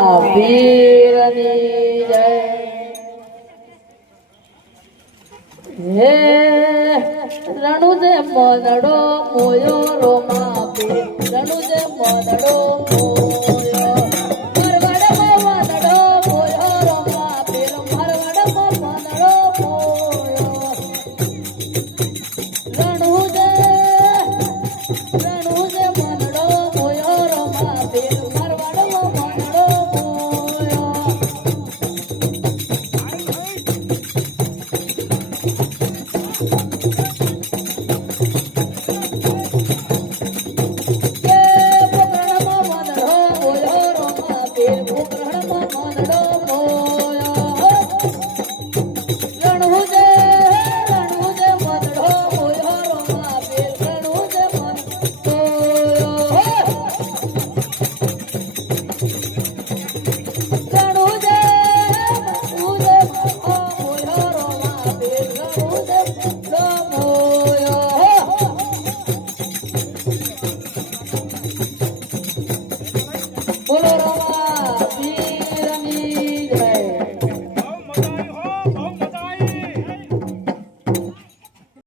વીરની જય. હે રણુજે મનડો મોયો રોમા રણુજે મનડો મોયો